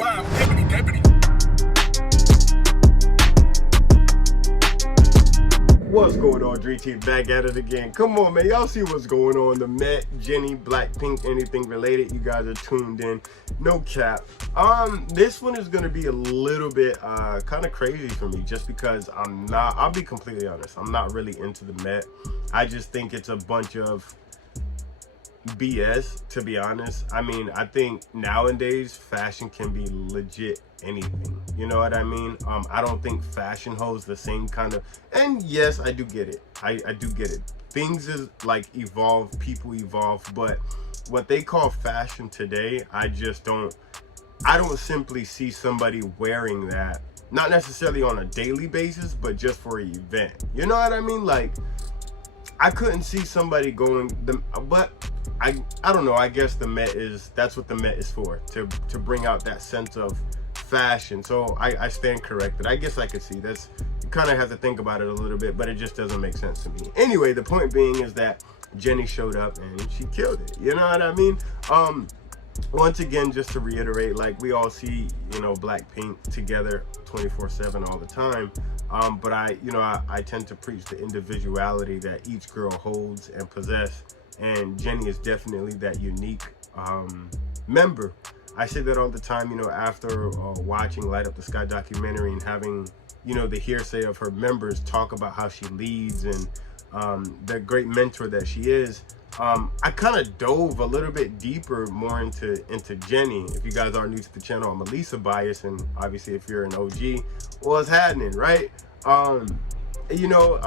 Wow, deputy, deputy. What's going on, DreamTeam? Back at it again. Come on, man. Y'all see what's going on. The Met, Jennie, Blackpink, anything related. You guys are tuned in. No cap. This one is going to be a little bit kind of crazy for me just because I'll be completely honest. I'm not really into the Met. I just think it's a bunch of BS, to be honest. I mean, I think nowadays fashion can be legit anything, you know what I mean? I don't think fashion holds the same kind of, and yes, I do get it. I do get it. Things is like evolve, people evolve, but what they call fashion today, I don't simply see somebody wearing that, not necessarily on a daily basis, but just for an event, you know what I mean? Like, I couldn't see somebody going, but I don't know, I guess that's what the Met is for, to bring out that sense of fashion. So I stand corrected. I guess I could see this. You kind of have to think about it a little bit, but it just doesn't make sense to me. Anyway, the point being is that Jennie showed up and she killed it. You know what I mean? Once again, just to reiterate, like we all see, you know, Blackpink together 24/7 all the time. But I tend to preach the individuality that each girl holds and possess. And Jennie is definitely that unique member. I say that all the time, you know, after watching Light Up the Sky documentary and having, you know, the hearsay of her members talk about how she leads and the great mentor that she is. I kind of dove a little bit deeper more into Jennie. If you guys are new to the channel, I'm a Lisa bias, and obviously if you're an OG, what's happening, right? You know,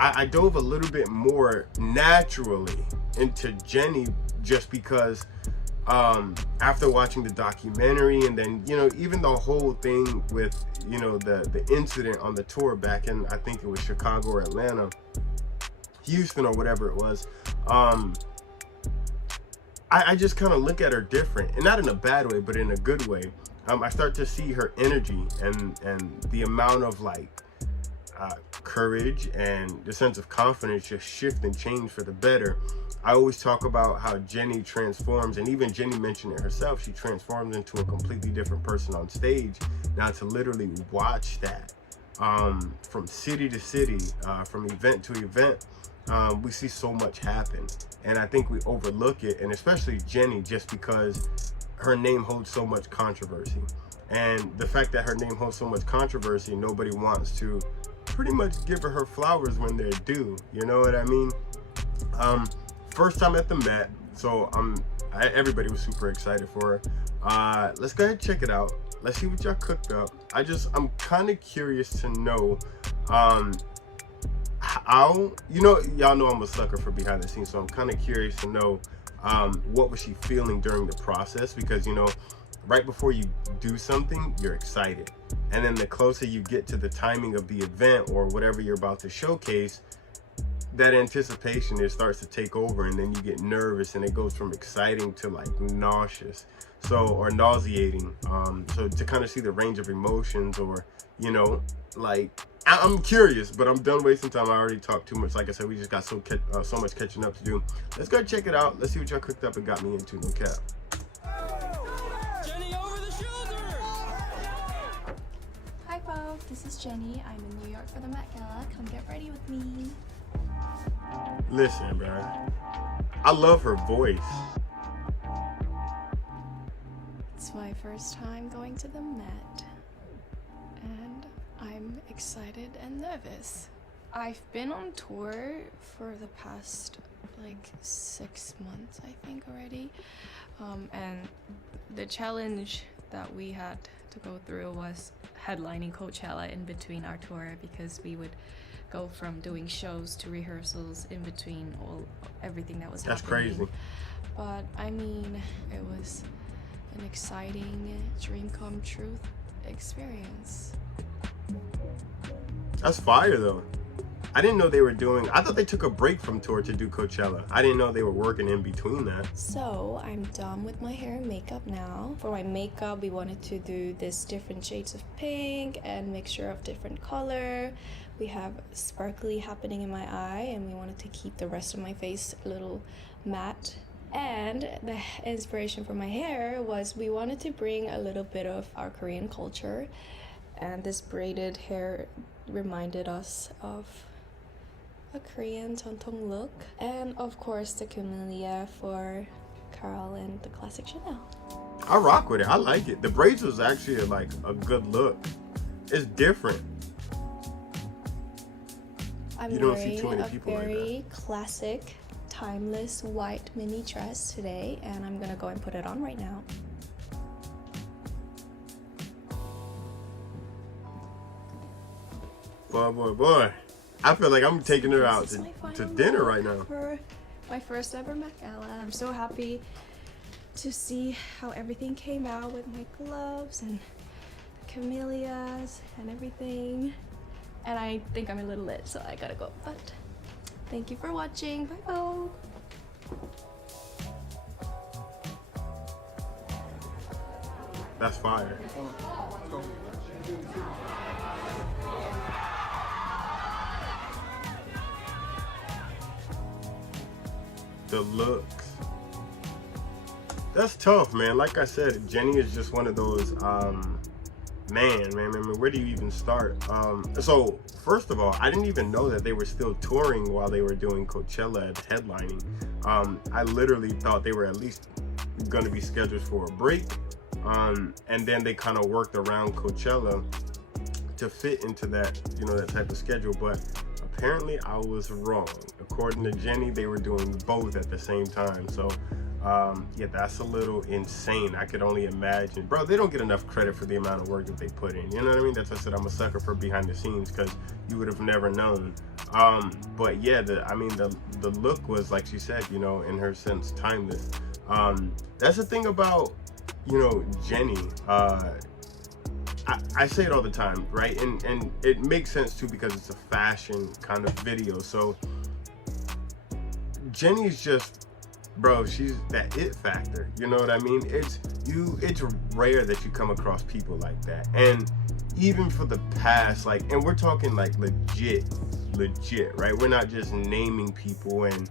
I dove a little bit more naturally into Jennie just because after watching the documentary, and then, you know, even the whole thing with, you know, the incident on the tour back in, I think it was Chicago or Atlanta, Houston or whatever it was, I just kind of look at her different, and not in a bad way, but in a good way. I start to see her energy and the amount of like courage and the sense of confidence just shift and change for the better. I always talk about how Jennie transforms, and even Jennie mentioned it herself, she transforms into a completely different person on stage. Now, to literally watch that from city to city, from event to event, we see so much happen, and I think we overlook it, and especially Jennie, just because her name holds so much controversy. And the fact that her name holds so much controversy, nobody wants to pretty much give her flowers when they're due, you know what I mean? First time at the Met, so everybody was super excited for her. Let's go ahead and check it out. Let's see what y'all cooked up. I'm kind of curious to know how, you know, y'all know I'm a sucker for behind the scenes, so I'm kind of curious to know what was she feeling during the process, because, you know, right before you do something, you're excited, and then the closer you get to the timing of the event or whatever you're about to showcase, that anticipation, it starts to take over, and then you get nervous, and it goes from exciting to like nauseous, or nauseating. So to kind of see the range of emotions, or, you know, like, I'm curious, but I'm done wasting time. I already talked too much. Like I said, we just got so much catching up to do. Let's go check it out. Let's see what y'all cooked up and got me into. No cap. Jennie, over the shoulder! Hi Vogue, this is Jennie. I'm in New York for the Met Gala. Come get ready with me. Listen, bro, I love her voice. It's my first time going to the Met, and I'm excited and nervous. I've been on tour for the past like 6 months, I think, already. And the challenge that we had to go through was headlining Coachella in between our tour, because we would go from doing shows to rehearsals in between everything that was happening. That's crazy. But I mean, it was an exciting dream come true experience. That's fire though. I didn't know they were doing, I thought they took a break from tour to do Coachella. I didn't know they were working in between that. So I'm done with my hair and makeup now. For my makeup, we wanted to do this different shades of pink and mixture of different color. We have sparkly happening in my eye, and we wanted to keep the rest of my face a little matte And the inspiration for my hair was we wanted to bring a little bit of our Korean culture, and this braided hair reminded us of a Korean 전통 look, and of course the camellia for Carl and the classic Chanel. I rock with it. I like it. The braids was actually like a good look. It's different. I'm you don't see wearing too many a people like very classic, timeless white mini dress today, and I'm gonna go and put it on right now. Boy. I feel like I'm taking her out This is my to final dinner look right now. for my first ever Met Gala. I'm so happy to see how everything came out with my gloves and the camellias and everything. And I think I'm a little lit, so I gotta go. But thank you for watching. Bye, Vogue. That's fire. The looks. That's tough, man. Like I said, Jennie is just one of those, man, where do you even start? So, first of all, I didn't even know that they were still touring while they were doing Coachella headlining. I literally thought they were at least going to be scheduled for a break. And then they kind of worked around Coachella to fit into that, you know, that type of schedule. But apparently I was wrong. According to Jennie, they were doing both at the same time. So yeah, that's a little insane. I could only imagine. Bro, they don't get enough credit for the amount of work that they put in. You know what I mean? That's why I said I'm a sucker for behind the scenes, because you would have never known. But yeah, the look was, like she said, you know, in her sense, timeless. That's the thing about, you know, Jennie. I say it all the time, right? And it makes sense too, because it's a fashion kind of video. So Jennie's just, bro, she's that it factor. You know what I mean? It's rare that you come across people like that. And even for the past, like, and we're talking like legit, right? We're not just naming people and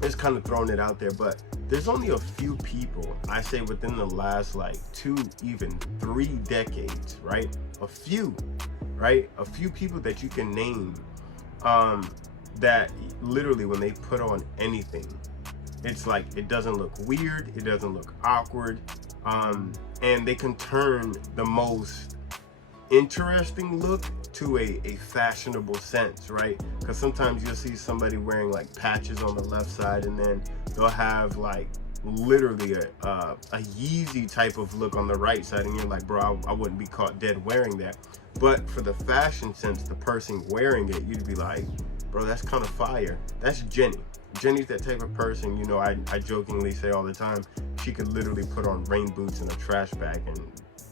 just kind of throwing it out there, but there's only a few people, I say, within the last like 2, even 3 decades, right? A few people that you can name that literally when they put on anything, it's like, it doesn't look weird, it doesn't look awkward, and they can turn the most interesting look to a fashionable sense, right? Because sometimes you'll see somebody wearing like patches on the left side, and then they'll have like literally a Yeezy type of look on the right side, and you're like, bro, I wouldn't be caught dead wearing that. But for the fashion sense, the person wearing it, you'd be like, bro, that's kind of fire. That's Jennie. Jennie's that type of person, you know, I jokingly say all the time, she could literally put on rain boots and a trash bag and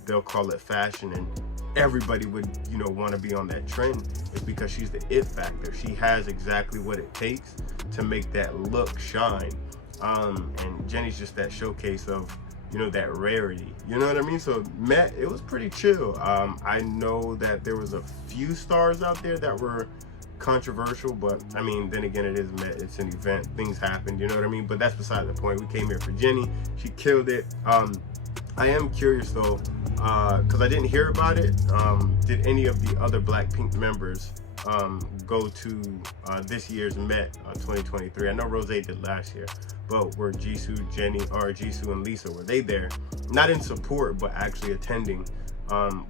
they'll call it fashion, and everybody would, you know, want to be on that trend. It's because she's the it factor. She has exactly what it takes to make that look shine. And Jennie's just that showcase of, you know, that rarity. You know what I mean? So Met, it was pretty chill. I know that there was a few stars out there that were controversial, but I mean, then again, it is Met, it's an event, things happen, you know what I mean? But that's beside the point. We came here for Jennie. She killed it. I am curious though, because I didn't hear about it. Did any of the other BLACKPINK members go to this year's Met 2023? I know Rose did last year, but were Jisoo, Jennie, or Jisoo and Lisa, were they there? Not in support, but actually attending,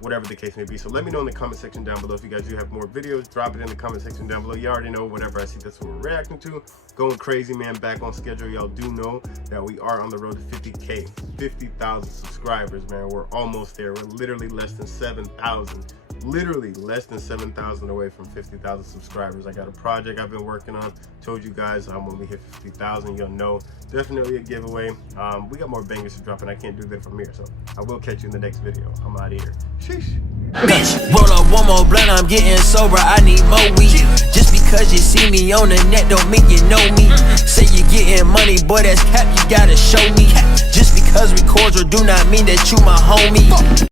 whatever the case may be. So let me know in the comment section down below. If you guys do have more videos, drop it in the comment section down below. You already know, whatever I see, that's what we're reacting to. Going crazy, man, back on schedule. Y'all do know that we are on the road to 50K, 50,000 subscribers, man. We're almost there. We're literally less than 7,000. Literally less than 7,000 away from 50,000 subscribers. I got a project I've been working on. Told you guys when we hit 50,000, you'll know. Definitely a giveaway. We got more bangers to drop, and I can't do that from here. So I will catch you in the next video. I'm out of here. Sheesh. Bitch, roll up one more blunt, I'm getting sober, I need more weed. Just because you see me on the net don't mean you know me. Say you getting money, boy, that's cap, you gotta show me. Just because we cordial do not mean that you my homie.